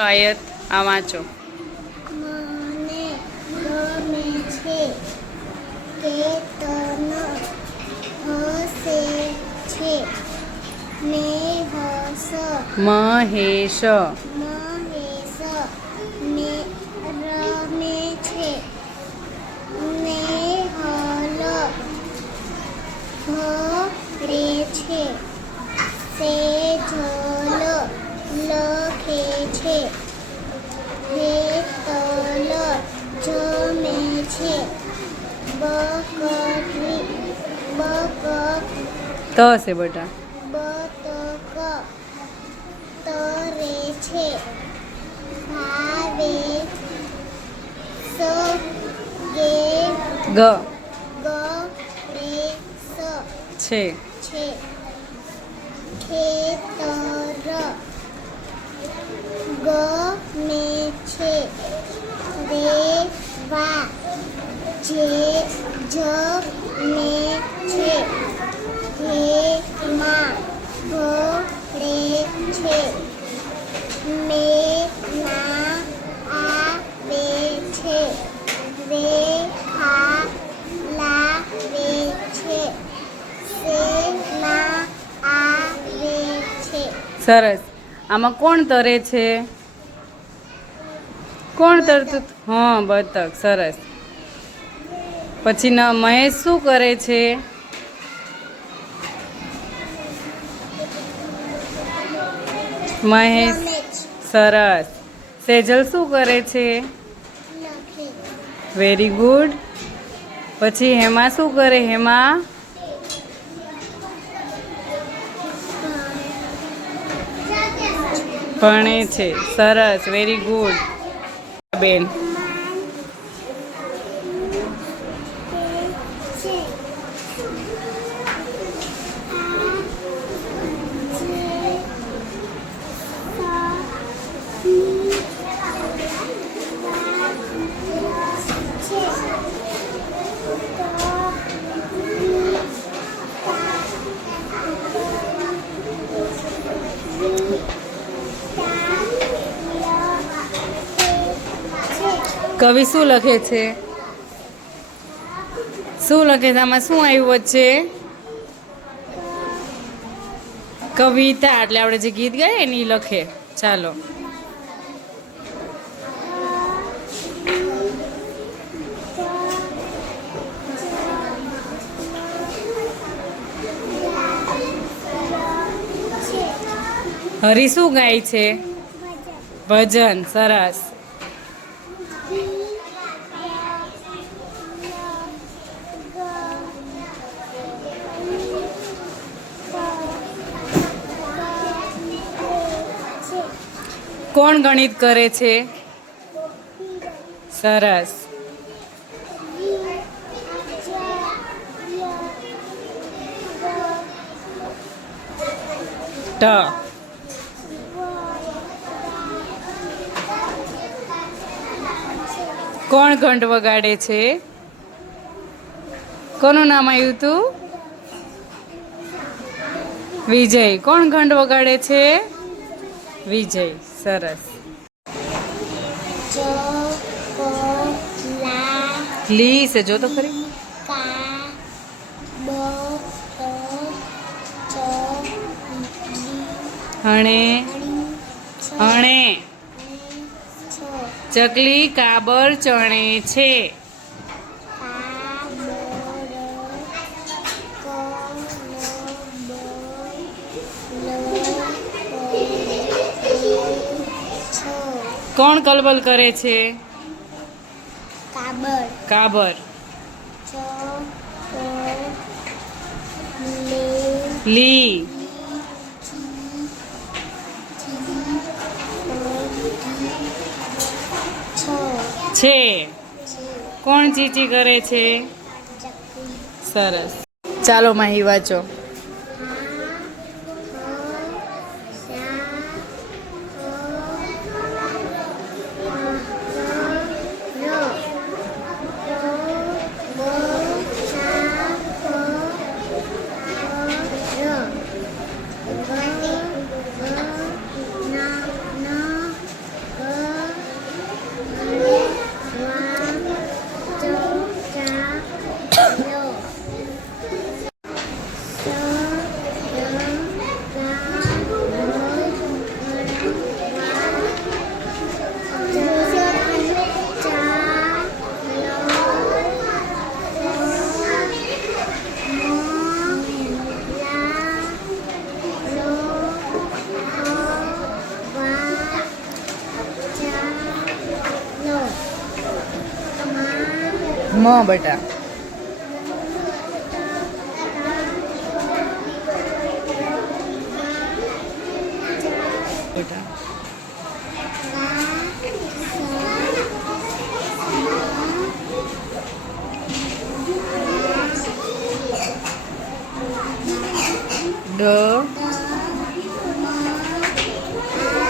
આયત આ વાંચો. મને ગમે છે કે તન હસે છે. ને હસ મહેશ. મહેશ ને રમે છે. ને હલ છે. સે જલ લખે છે હે તલ જમે છે. બકરી બક તો છે બેટા. બતક તરે છે. ભાવે સ ગે ગ. ગ રે સ છે. છે ગમે છે રેવા જે મે છે. હેમાં ભળે છે. મે ના આવે છે. રેખા લાવે છે. સેના આવે છે. સરસ. આમાં કોણ તરે છે? કોણ તરતું? હા, બતક. સરસ. પછી ન, મહેશ શું કરે છે? મહેશ, સરસ. સેજલ શું કરે છે? Very good. પછી હેમા શું કરે, હેમા? ભણે છે. સરસ, વેરી ગુડ. બેન. કવિ શું લખે છે? શું લખે છે? આમાં શું આવ્યું વચ્ચે? કવિતા, એટલે આપણે જે ગીત ગાઈએ ને એ લખે. ચાલો. હરી શું ગાય છે? ભજન, સરસ. કોણ ગણિત કરે છે? સરસ. ટ. કોણ ઘંટ વગાડે છે? કોનું નામ આવ્યું તું? વિજય. કોણ ઘંટ વગાડે છે? વિજય. સરસ. લી છે જો તો ખરી. હણે હણે. ચકલી કાબર ચણે છે. કોણ કલબલ કરે છે? કાબર. કાબર. લી છે. કોણ ચીચી કરે છે? સરસ. ચાલો માહી વાંચો. મ બેટા.